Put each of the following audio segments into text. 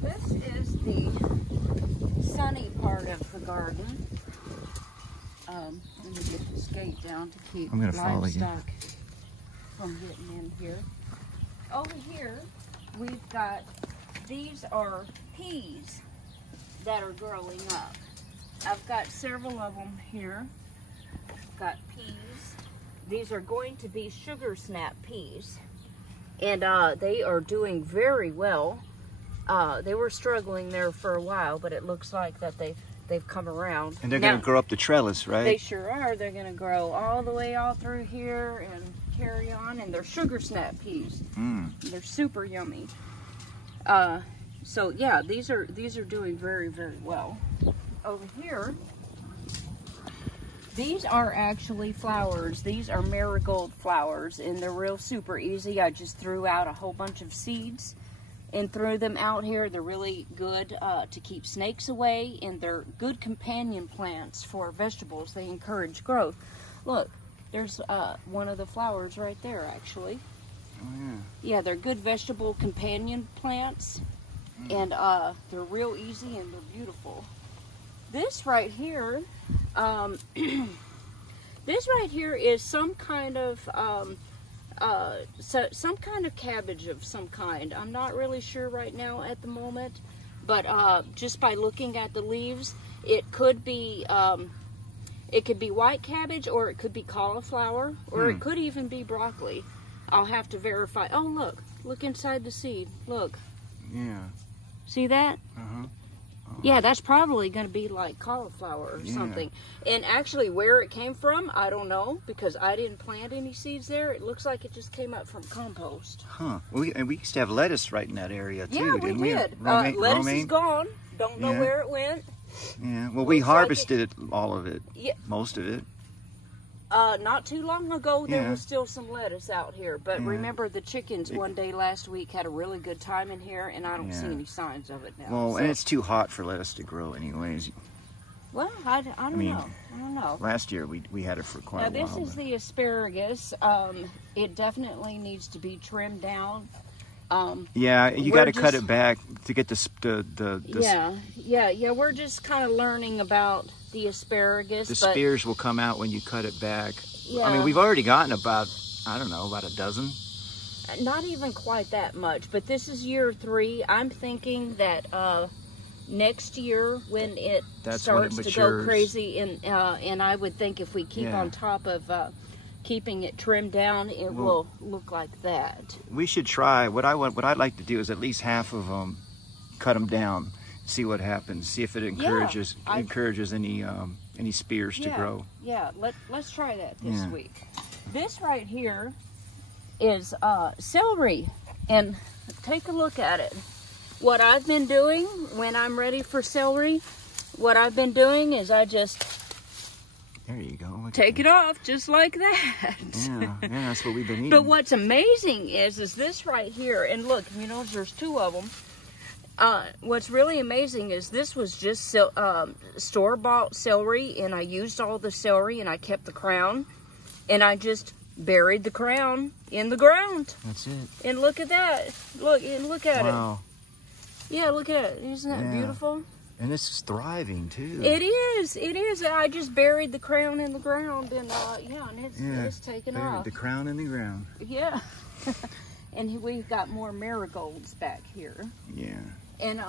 This is the sunny part of the garden. Let me get this gate down to keep livestock from getting in here. Over here, we've got, these are peas that are growing up. I've got several of them here. I've got peas. These are going to be sugar snap peas. And they are doing very well. They were struggling there for a while, but it looks like that they've come around. And they're going to grow up the trellis, right? They sure are. They're going to grow all the way all through here and carry on. And they're sugar snap peas. They're super yummy. So yeah, these are doing very, very well. Over here, these are actually flowers. These are marigold flowers, and they're real super easy. I just threw out a whole bunch of seeds and threw them out here. They're really good to keep snakes away, and they're good companion plants for vegetables. They encourage growth. Look, there's one of the flowers right there, actually. Oh, yeah. Yeah, they're good vegetable companion plants, and they're real easy and they're beautiful. This right here, this right here is some kind of some kind of cabbage of some kind. I'm not really sure right now at the moment, but just by looking at the leaves, it could be white cabbage, or it could be cauliflower, or it could even be broccoli. I'll have to verify. Oh, look inside the seed. Look. Yeah. See that? Uh-huh. Yeah, that's probably going to be like cauliflower or something. And actually, where it came from, I don't know, because I didn't plant any seeds there. It looks like it just came up from compost. Huh. And we used to have lettuce right in that area, too, yeah, didn't we we? did. Romaine? Lettuce is gone. Don't know where it went. Yeah, well, we harvested all of it, most of it. Not too long ago, there was still some lettuce out here. But remember, the chickens one day last week had a really good time in here, and I don't see any signs of it now. Well, and it's too hot for lettuce to grow anyways. Well, I don't know. I don't know. Last year, we had it for quite a while. Now, this is the asparagus. It definitely needs to be trimmed down. Yeah, you got to cut it back to get Yeah, we're just kind of learning about the asparagus. The spears will come out when you cut it back. Yeah. I mean, we've already gotten about, I don't know, about a dozen. Not even quite that much, but this is year 3. I'm thinking that next year when it starts to go crazy, and I would think if we keep on top of keeping it trimmed down, it will look like that. We should try. What I'd like to do is at least half of them, cut them down, see what happens, see if it encourages any spears to grow. Yeah, let's try that this week. This right here is celery, and take a look at it. What I've been doing when I'm ready for celery, what I've been doing is I just there you go. Take it off just like that. Yeah, that's what we've been eating. But what's amazing is this right here, and look, you know, there's 2 of them. What's really amazing is this was just store-bought celery, and I used all the celery, and I kept the crown, and I just buried the crown in the ground. That's it. And look at that. Look at it. Wow. Yeah, look at it. Isn't that beautiful? And it's thriving too. It is. It is. I just buried the crown in the ground, and it's taken off. The crown in the ground. Yeah. And we've got more marigolds back here. Yeah. And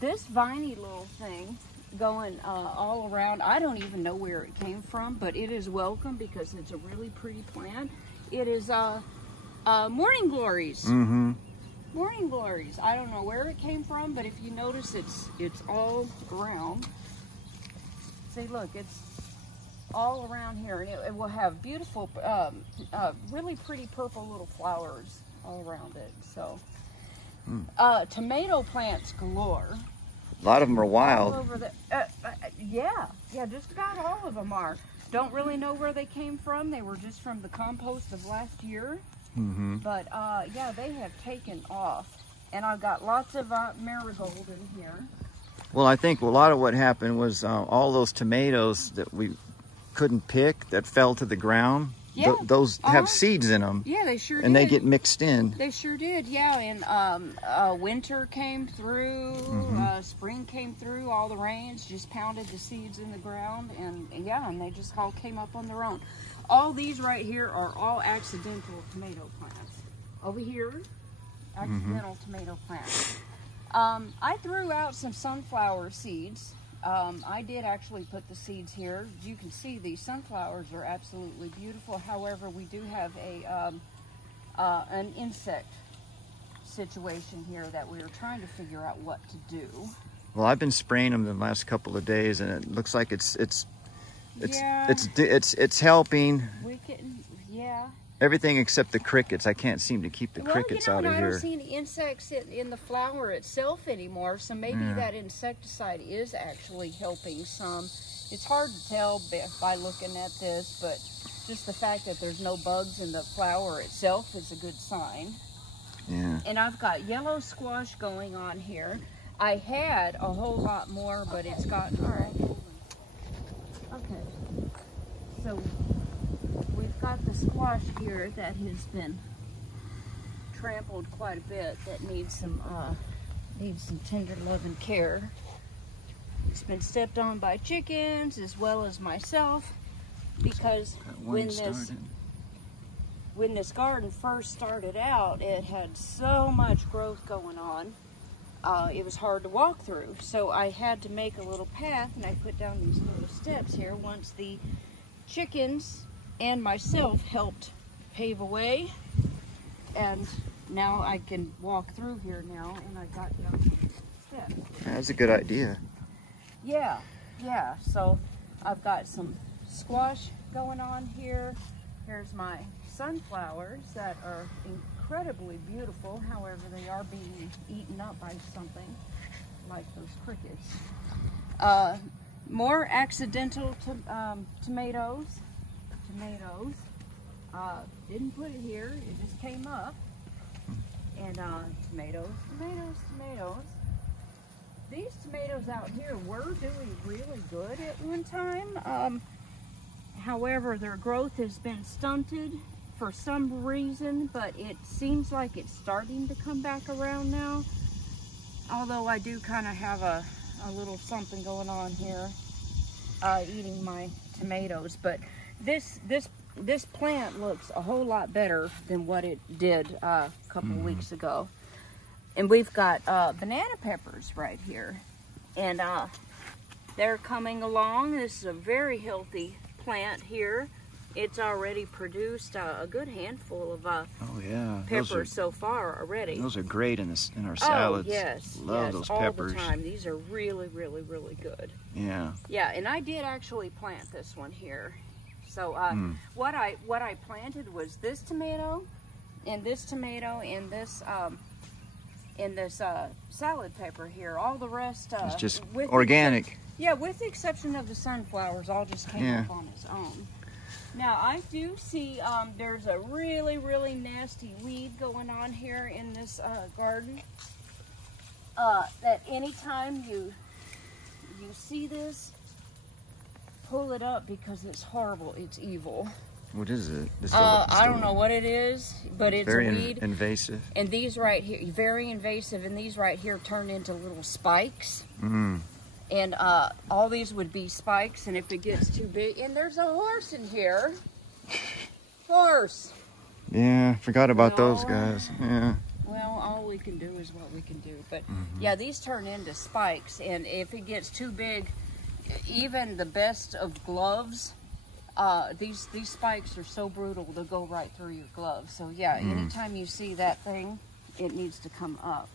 this viney little thing going all around. I don't even know where it came from, but it is welcome because it's a really pretty plant. It is morning glories. Mm-hmm. Morning glories. I don't know where it came from, but if you notice, it's all around. See, look, it's all around here, and it will have beautiful, really pretty purple little flowers all around it. So, tomato plants galore. A lot of them are wild. All over the, yeah, just about all of them are. Don't really know where they came from. They were just from the compost of last year. Mm-hmm. But yeah, they have taken off, and I've got lots of marigold in here. Well, I think a lot of what happened was all those tomatoes that we couldn't pick that fell to the ground. those have seeds in them. Yeah, they sure did. And they get mixed in. They sure did, yeah. And winter came through, spring came through, all the rains just pounded the seeds in the ground, and yeah, and they just all came up on their own. All these right here are all accidental tomato plants. Over here, accidental tomato plants. I threw out some sunflower seeds. I did actually put the seeds here. You can see these sunflowers are absolutely beautiful. However, we do have an insect situation here that we are trying to figure out what to do. Well, I've been spraying them the last couple of days, and it looks like it's helping. Yeah. Everything except the crickets. I can't seem to keep the crickets out of here. I don't see any insects in the flower itself anymore, so maybe that insecticide is actually helping some. It's hard to tell by looking at this, but just the fact that there's no bugs in the flower itself is a good sign. Yeah. And I've got yellow squash going on here. I had a whole lot more, but it's gotten... All right. Okay. So... we've got the squash here that has been trampled quite a bit, that needs some tender love and care. It's been stepped on by chickens as well as myself, because when this garden first started out, it had so much growth going on. It was hard to walk through, so I had to make a little path, and I put down these little steps here once the chickens and myself helped pave a way, and now I can walk through here now, and I got down some steps. That's a good idea. Yeah, so I've got some squash going on here. Here's my sunflowers that are incredibly beautiful. However, they are being eaten up by something like those crickets. More accidental tomatoes. Didn't put it here, it just came up. And tomatoes. These tomatoes out here were doing really good at one time. However, their growth has been stunted for some reason, but it seems like it's starting to come back around now. Although I do kind of have a little something going on here, eating my tomatoes. But this plant looks a whole lot better than what it did a couple weeks ago. And we've got banana peppers right here, and they're coming along. This is a very healthy plant here. It's already produced a good handful of peppers so far already. Those are great in our salads. Oh, yes. Love those peppers. All the time. These are really, really, really good. Yeah. Yeah, and I did actually plant this one here. So what I planted was this tomato, and this tomato, and this salad pepper here. All the rest it's just organic. With the exception of the sunflowers, all just came up on its own. Now I do see there's a really, really nasty weed going on here in this garden. That anytime you see this, pull it up, because it's horrible. It's evil. What is it? I don't know what it is, but it's very a weed. Invasive. And these right here, very invasive, and these right here turn into little spikes. And all these would be spikes, and if it gets too big, and there's a horse in here. Horse. Yeah, forgot about those guys. Yeah. Well, all we can do is what we can do. But yeah, these turn into spikes, and if it gets too big, even the best of gloves, these spikes are so brutal, they'll go right through your gloves. So yeah, anytime you see that thing, it needs to come up.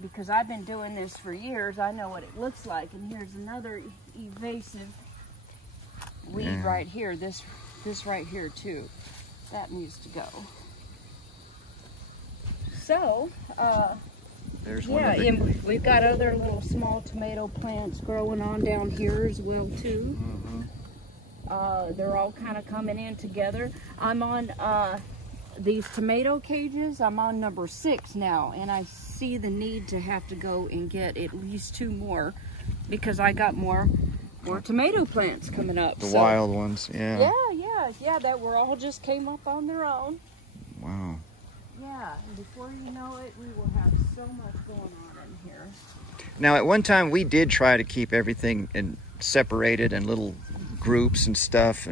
Because I've been doing this for years, I know what it looks like. And here's another evasive weed right here. This right here too. That needs to go. So, there's one of the... we've got other little small tomato plants growing on down here as well too. They're all kind of coming in together. I'm on these tomato cages. I'm on number 6 now, and I see the need to have to go and get at least 2 more, because I got more tomato plants coming up. The wild ones, yeah. Yeah, yeah, that were all just came up on their own. Wow. Yeah, and before you know it, we will have so much going on in here. Now, at one time, we did try to keep everything separated in little groups and stuff,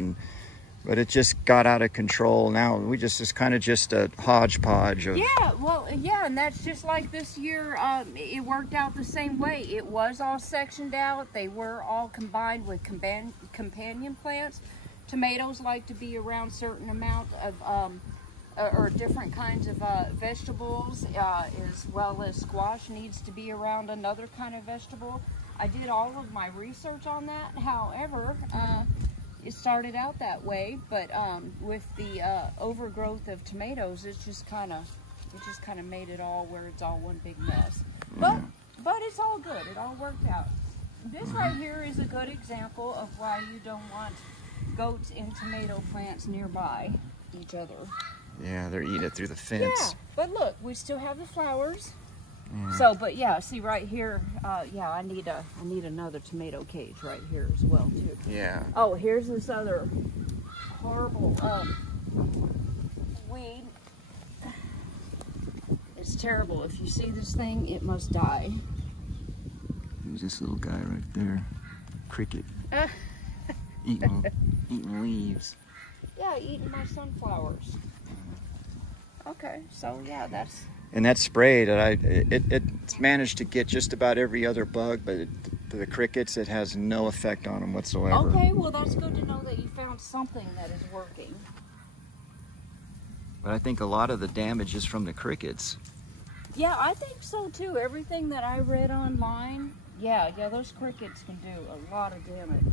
but it just got out of control. Now it's kind of just a hodgepodge of... Yeah, well, yeah, and that's just like this year. It worked out the same way. It was all sectioned out. They were all combined with companion plants. Tomatoes like to be around certain amount of or different kinds of vegetables, as well as squash needs to be around another kind of vegetable. I did all of my research on that. However, it started out that way, but with the overgrowth of tomatoes, it just kind of made it all where it's all one big mess. But it's all good. It all worked out. This right here is a good example of why you don't want goats and tomato plants nearby each other. Yeah, they're eating it through the fence. Yeah, but look, we still have the flowers. Yeah. So, but yeah, see right here, yeah, I need another tomato cage right here as well too. Yeah. Oh, here's this other horrible weed. It's terrible. If you see this thing, it must die. There's this little guy right there, cricket, eating leaves. Yeah, eating my sunflowers. Okay, so yeah, that's... And that spray that it's managed to get just about every other bug, but the crickets, it has no effect on them whatsoever. Okay, well that's good to know that you found something that is working. But I think a lot of the damage is from the crickets. Yeah, I think so too. Everything that I read online, yeah, those crickets can do a lot of damage.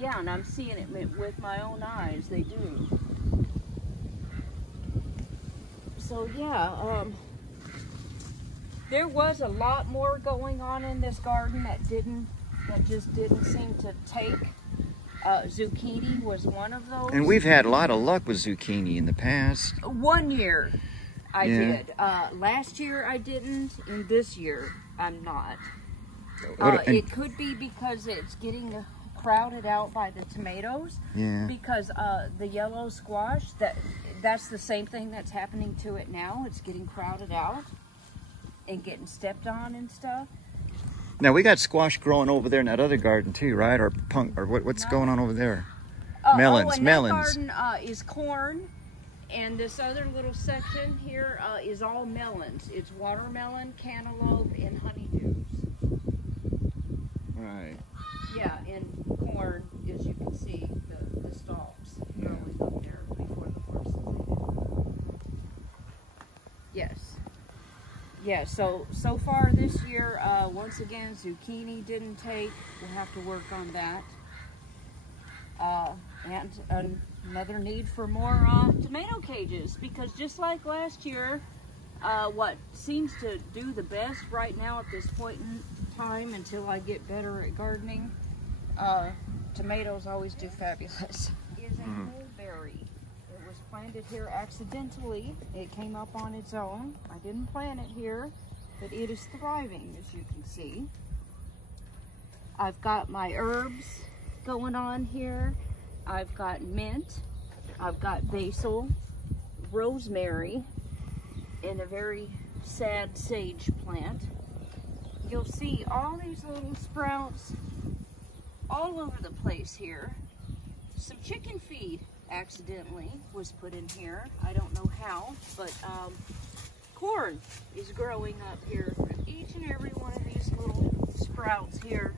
Yeah, and I'm seeing it with my own eyes. They do. So yeah, there was a lot more going on in this garden that just didn't seem to take. Zucchini was one of those. And we've had a lot of luck with zucchini in the past. 1 year I did. Last year I didn't, and this year I'm not. It could be because it's getting crowded out by the tomatoes. Yeah. Because the yellow squash, that's the same thing that's happening to it now. It's getting crowded out and getting stepped on and stuff. Now we got squash growing over there in that other garden too, right? Or what's going on over there? Melons. That garden is corn, and this other little section here is all melons. It's watermelon, cantaloupe, and honeydews. Right. Yeah, and corn, as you can see, the stalks growing up there before the parsons. Yes. Yeah, so far this year, once again, zucchini didn't take. We'll have to work on that. And another need for more tomato cages, because just like last year, what seems to do the best right now at this point in time until I get better at gardening, tomatoes always do fabulous, is a mulberry. It was planted here accidentally. It came up on its own. I didn't plant it here, but it is thriving, as you can see. I've got my herbs going on here. I've got mint, I've got basil, rosemary, and a very sad sage plant. You'll see all these little sprouts all over the place here. Some chicken feed accidentally was put in here. I don't know how, but corn is growing up here. Each and every one of these little sprouts here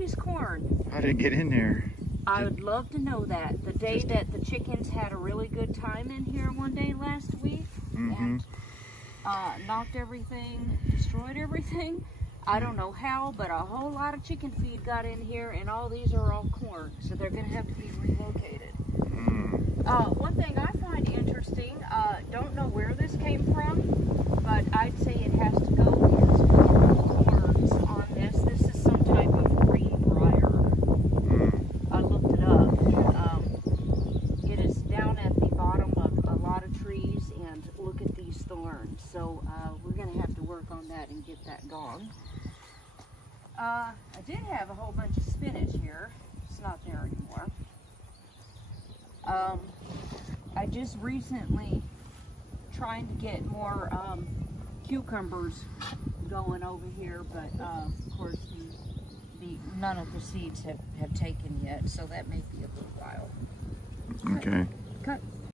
is corn. How did it get in there? I would love to know that. The day that the chickens had a really good time in here one day last week and knocked everything, destroyed everything. I don't know how, but a whole lot of chicken feed got in here, and all these are all corn, so they're going to have to be relocated. One thing I find interesting, don't know where this came from, but I'd say it has to go with corns on this. This is some type of green briar. I looked it up. It is down at the bottom of a lot of trees, and look at these thorns. So we're going to have to work on that and get that gone. I did have a whole bunch of spinach here. It's not there anymore. I just recently trying to get more cucumbers going over here, but of course none of the seeds have taken yet, so that may be a little while. Okay. Cut.